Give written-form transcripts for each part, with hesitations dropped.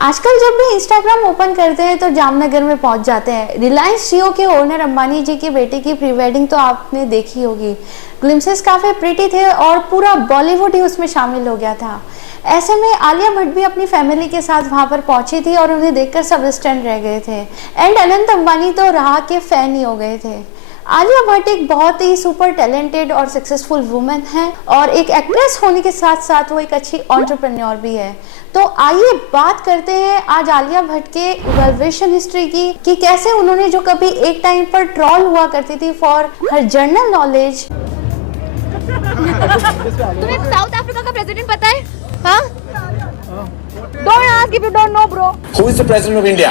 आजकल जब भी इंस्टाग्राम ओपन करते हैं तो जामनगर में पहुंच जाते हैं। रिलायंस जियो के ओनर अंबानी जी की बेटे की प्री वेडिंग तो आपने देखी होगी। ग्लिम्सेस काफी प्रिटी थे और पूरा बॉलीवुड ही उसमें शामिल हो गया था। ऐसे में आलिया भट्ट भी अपनी फैमिली के साथ वहां पर पहुंची थी और उन्हें देखकर सब स्टन रह गए थे। एंड अनंत अंबानी तो राह के फैन ही हो गए थे। आलिया भट्ट एक बहुत ही सुपर टैलेंटेड और सक्सेसफुल वुमेन है और एक एक्ट्रेस होने के साथ साथ वो एक अच्छी एंटरप्रेन्योर भी है। तो आइए बात करते हैं आज आलिया भट्ट के इवोल्यूशन हिस्ट्री की कि कैसे उन्होंने जो कभी एक टाइम पर ट्रोल हुआ करती थी फॉर हर जनरल नॉलेज। तुम्हें साउथ अफ्रीका का प्रेसिडेंट पता है? हाँ? Don't ask if you don't know, bro. Who is the president of India?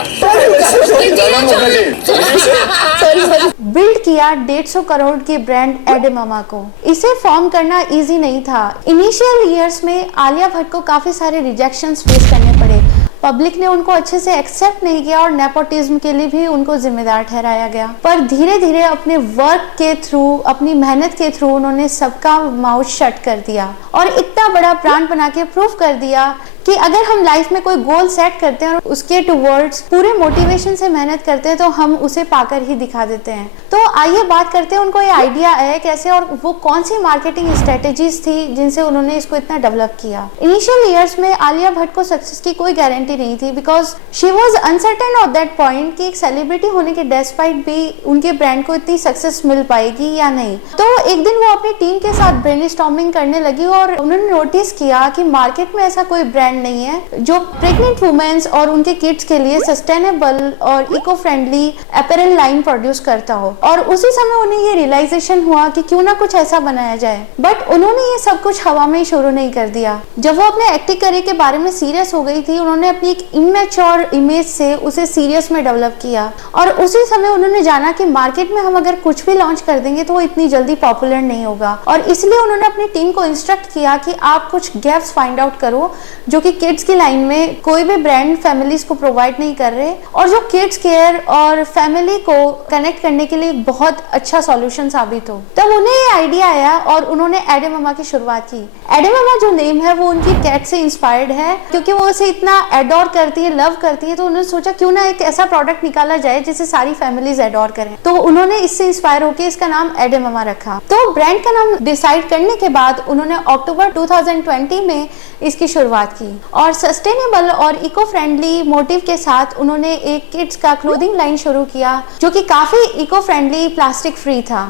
Build किया 150 करोड़ की ब्रांड एडेमामा को। इसे फॉर्म करना इजी नहीं था। इनिशियल ईयर्स में आलिया भट्ट को काफी सारे रिजेक्शंस फेस करने पड़े। पब्लिक ने उनको अच्छे से एक्सेप्ट नहीं किया और नेपोटिज्म के लिए भी उनको जिम्मेदार ठहराया गया। पर धीरे धीरे अपने वर्क के थ्रू, अपनी मेहनत के थ्रू उन्होंने सबका माउथ शट कर दिया और इतना बड़ा ब्रांड बना के प्रूव कर दिया कि अगर हम लाइफ में कोई गोल सेट करते हैं और उसके टुवर्ड्स पूरे मोटिवेशन से मेहनत करते हैं तो हम उसे पाकर ही दिखा देते हैं। तो आइए बात करते हैं उनको ये आइडिया है कैसे और वो कौन सी मार्केटिंग स्ट्रेटेजीज थी जिनसे उन्होंने इसको इतना डेवलप किया। इनिशियल ईयर्स में आलिया भट्ट को सक्सेस की कोई गारंटी नहीं थी because she was uncertain of that point कि एक सेलिब्रिटी होने के डेस्पाइट भी उनके ब्रांड को इतनी सक्सेस मिल पाएगी या नहीं। तो एक दिन वो अपनी टीम के साथ ब्रेनस्टॉर्मिंग करने लगी और उन्होंने नोटिस किया कि मार्केट में ऐसा कोई ब्रांड नहीं है जो प्रेग्नेंट वुमेन्स और उनके किड्स के लिए सस्टेनेबल और eco friendly apparel line produce करता हो। और उसी समय उन्हें ये रियलाइजेशन हुआ कि क्यों ना कुछ ऐसा बनाया जाए। बट उन्होंने ये सब कुछ हवा में ही शुरू नहीं कर दिया। जब वो अपने एक्टिंग करियर के बारे में सीरियस हो गई थी उन्होंने अपनी एक इमेच्योर इमेज से उसे सीरियस में डेवलप किया और उसी समय उन्होंने जाना कि मार्केट में हम अगर कुछ भी लॉन्च कर देंगे तो वो इतनी जल्दी पॉपुलर नहीं होगा। और इसलिए उन्होंने अपनी टीम को इंस्ट्रक्ट किया कि आप कुछ गैप्स फाइंड आउट करो जो कि किड्स की लाइन में कोई भी ब्रांड फैमिलीज को प्रोवाइड नहीं कर रहे और जो किड्स केयर और फैमिली को कनेक्ट करने के लिए बहुत अच्छा सॉल्यूशन साबित हो। तब उन्हें ये आइडिया आया और उन्होंने एडेमामा की शुरुआत की। एडेमामा जो नेम है वो उनकी कैट से इंस्पायर्ड है क्योंकि वो उसे इतना एडोर करती है, लव करती है। तो उन्होंने सोचा क्यों ना एक ऐसा प्रोडक्ट निकाला जाए जिसे सारी फैमिलीज एडोर करें। तो उन्होंने इससे इंस्पायर होकर इसका नाम एडेमामा रखा। तो ब्रांड का नाम डिसाइड करने के बाद उन्होंने अक्टूबर 2020 में इसकी शुरुआत की और सस्टेनेबल और इको फ्रेंडली मोटिव के साथ उन्होंने एक किड्स का क्लोथिंग लाइन शुरू किया जो कि काफी इको फ्रेंडली, प्लास्टिक फ्री था।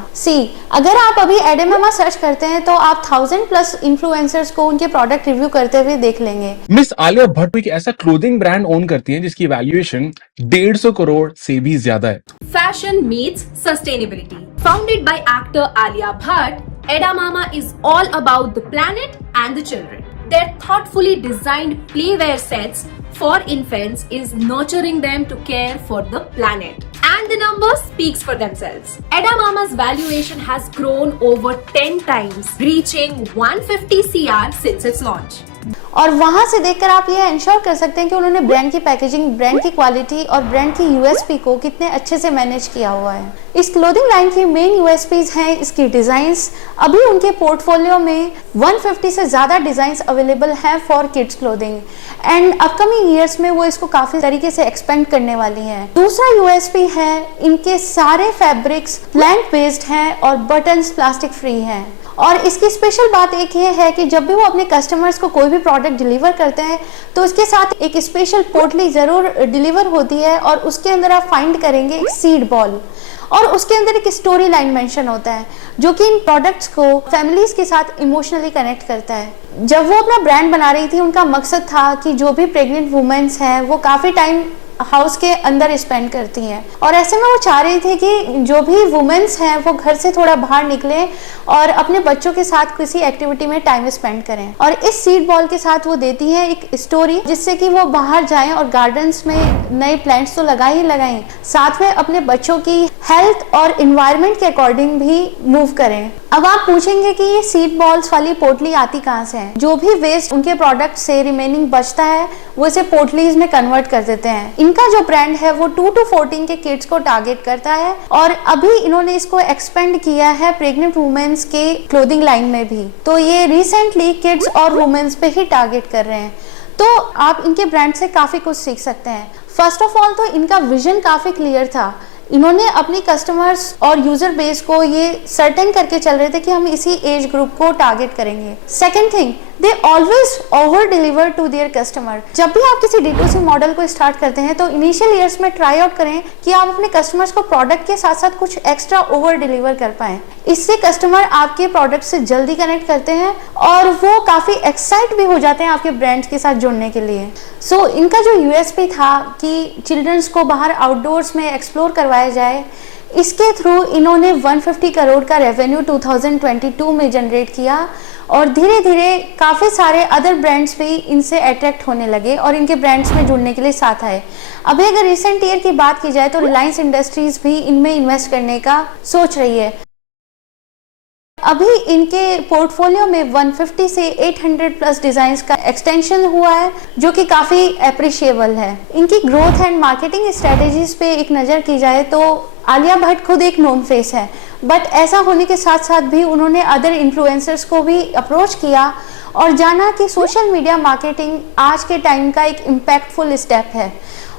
अगर आप अभी एडेमामा सर्च करते हैं तो आप 1000+ इन्फ्लुएंसर्स को उनके प्रोडक्ट रिव्यू करते हुए देख लेंगे। मिस आलिया भट्ट एक ऐसा क्लोथिंग ब्रांड ओन करती है जिसकी वैल्यूएशन 150 करोड़ से भी ज्यादा है। Fashion meets sustainability. Founded by actor Alia Bhatt, Edamama is all about the planet and the children. Their thoughtfully designed playwear sets for infants is nurturing them to care for the planet. And the numbers speaks for themselves. Edamama's valuation has grown over 10 times, reaching 150 CR since its launch. और वहां से देखकर आप ये ensure कर सकते हैं कि उन्होंने ब्रांड की पैकेजिंग, ब्रांड की क्वालिटी और ब्रांड की यूएसपी को कितने अच्छे से मैनेज किया हुआ है। इस क्लोथिंग लाइन की मेन यूएसपीज हैं इसकी डिजाइन्स। अभी उनके पोर्टफोलियो में 150 से ज्यादा डिजाइन्स अवेलेबल हैं for kids clothing and upcoming years में वो इसको काफी तरीके से एक्सपेंड करने वाली हैं। दूसरा यूएसपी है इनके सारे फैब्रिक्स प्लांट बेस्ड हैं और बटन्स प्लास्टिक फ्री हैं। और इसकी स्पेशल बात एक ये है कि जब भी वो अपने कस्टमर्स को कोई भी प्रोडक्ट डिलीवर करते हैं तो उसके साथ एक स्पेशल पोटली जरूर डिलीवर होती है और उसके अंदर आप फाइंड करेंगे एक सीड बॉल और उसके अंदर एक स्टोरी लाइन मेंशन होता है जो कि इन प्रोडक्ट्स को फैमिलीज के साथ इमोशनली कनेक्ट करता है। जब वो अपना ब्रांड बना रही थी उनका मकसद था कि जो भी प्रेग्नेंट वुमेन्स हैं वो काफी टाइम हाउस के अंदर स्पेंड करती हैं और ऐसे में वो चाह रही थी कि जो भी वुमेन्स हैं वो घर से थोड़ा बाहर निकलें और अपने बच्चों के साथ किसी एक्टिविटी में टाइम स्पेंड करें। और इस सीड बॉल के साथ वो देती हैं एक स्टोरी जिससे कि वो बाहर जाएं और गार्डन्स में नए प्लांट्स तो लगाएं, साथ में अपने बच्चों की हेल्थ और इन्वायरमेंट के अकॉर्डिंग भी मूव करें। अब आप पूछेंगे कि ये सीड बॉल्स वाली पोटली आती कहाँ से है? जो भी वेस्ट उनके प्रोडक्ट से रिमेनिंग बचता है वो इसे पोटलीज में कन्वर्ट कर देते हैं। इनका जो ब्रांड है वो 2 to 14 के किड्स को टारगेट करता है और अभी इन्होंने इसको एक्सपेंड किया है प्रेग्नेंट वुमेन्स के क्लोथिंग लाइन में भी। तो ये रिसेंटली किड्स और वुमेन्स पे ही टारगेट कर रहे हैं। तो आप इनके ब्रांड से काफ़ी कुछ सीख सकते हैं। फर्स्ट ऑफ ऑल तो इनका विजन काफ़ी क्लियर था। इन्होंने अपनी कस्टमर्स और यूजर बेस को ये सर्टेन करके चल रहे थे कि हम इसी एज ग्रुप को टारगेट करेंगे। Second thing, they always over deliver to their customer. जब भी आप किसी D2C मॉडल को स्टार्ट करते हैं तो इनिशियल ईयर्स में ट्राई आउट करें कि आप अपने कस्टमर्स को प्रोडक्ट के साथ साथ कुछ एक्स्ट्रा ओवर डिलीवर कर पाएं। इससे कस्टमर आपके प्रोडक्ट से जल्दी कनेक्ट करते हैं और वो काफ़ी एक्साइट भी हो जाते हैं आपके ब्रांड के साथ जुड़ने के लिए। सो इनका जो USP था कि चिल्ड्रंस को बाहर आउटडोर्स में एक्सप्लोर करवाया जाए, इसके थ्रू इन्होंने 150 करोड़ का रेवेन्यू 2022 में जनरेट किया और धीरे धीरे काफ़ी सारे अदर ब्रांड्स भी इनसे अट्रैक्ट होने लगे और इनके ब्रांड्स में जुड़ने के लिए साथ आए। अभी अगर रिसेंट ईयर की बात की जाए तो रिलायंस इंडस्ट्रीज भी इनमें इन्वेस्ट करने का सोच रही है। अभी इनके पोर्टफोलियो में 150 से 800 प्लस डिजाइन्स का एक्सटेंशन हुआ है, जो कि काफ़ी अप्रिशिएबल है। इनकी ग्रोथ एंड मार्केटिंग स्ट्रेटेजीज पे एक नज़र की जाए तो आलिया भट्ट खुद एक नोन फेस है, बट ऐसा होने के साथ साथ भी उन्होंने अदर इन्फ्लुएंसर्स को भी अप्रोच किया और जाना कि सोशल मीडिया मार्केटिंग आज के टाइम का एक इम्पैक्टफुल स्टेप है।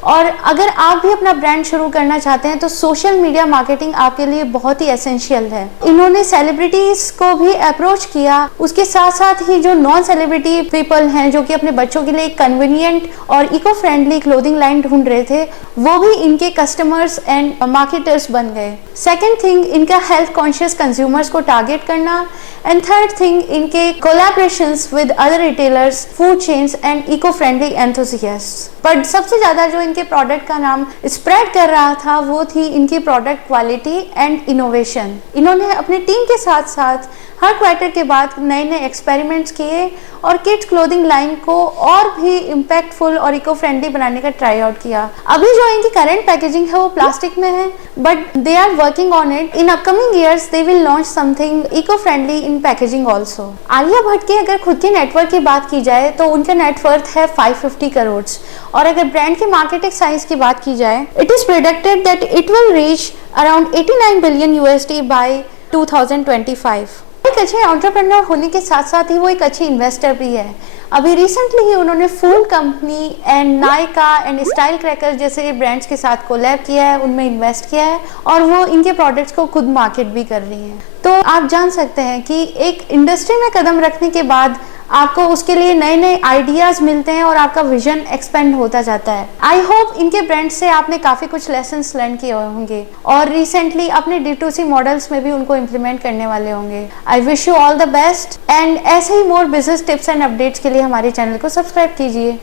और अगर आप भी अपना ब्रांड शुरू करना चाहते हैं तो सोशल मीडिया मार्केटिंग आपके लिए बहुत ही एसेंशियल है। इन्होंने सेलिब्रिटीज को भी अप्रोच किया, उसके साथ साथ ही जो नॉन सेलिब्रिटी पीपल हैं जो कि अपने बच्चों के लिए कन्वीनियंट और इको फ्रेंडली क्लोथिंग लाइन ढूंढ रहे थे, वो भी इनके कस्टमर्स एंड मार्केटर्स बन गए। सेकेंड थिंग, इनका हेल्थ कॉन्शियस कंज्यूमर्स को टारगेट करना। एंड थर्ड थिंग, इनके collaborations with other retailers, food chains and eco friendly enthusiasts. But सबसे ज़्यादा जो इनके प्रोडक्ट का नाम स्प्रेड कर रहा था वो थी इनकी प्रोडक्ट क्वालिटी एंड इनोवेशन। इन्होंने अपनी टीम के साथ साथ हर क्वार्टर के बाद नए नए एक्सपेरिमेंट्स किए और किड्स क्लोथिंग लाइन को और भी इम्पैक्टफुल और इको फ्रेंडली बनाने का ट्राई आउट किया। अभी जो इनकी करंट पैकेजिंग है वो प्लास्टिक में है, but they are working on it. In upcoming years they will launch something eco friendly in packaging also. Alia Bhatt के अगर खुद के नेटवर्क की बात की जाए तो उनका नेटवर्थ है 550 करोड़ और अगर ब्रांड की मार्केटिंग साइज की बात की जाए, it is predicted that it will reach around 89 billion USD by 2025। एक अच्छे एंटरप्रेन्योर होने के साथ साथ ही वो एक अच्छी इन्वेस्टर भी है। अभी रिसेंटली ही उन्होंने Phool company and Nykaa and style cracker जैसे ब्रांड्स के साथ कोलैब किया है, उनमें इन्वेस्ट किया है और वो इनके प्रोडक्ट्स को खुद मार्केट भी कर रही हैं। तो आप जान सकते हैं कि एक इंडस्ट्री में कदम रखने के बाद आपको उसके लिए नए नए आइडियाज मिलते हैं और आपका विजन एक्सपेंड होता जाता है। आई होप इनके ब्रांड से आपने काफी कुछ लेसन्स लर्न किए होंगे और रिसेंटली अपने D2C मॉडल्स में भी उनको इम्प्लीमेंट करने वाले होंगे। I wish you all the best and ऐसे ही more business tips and updates के लिए हमारे चैनल को सब्सक्राइब कीजिए।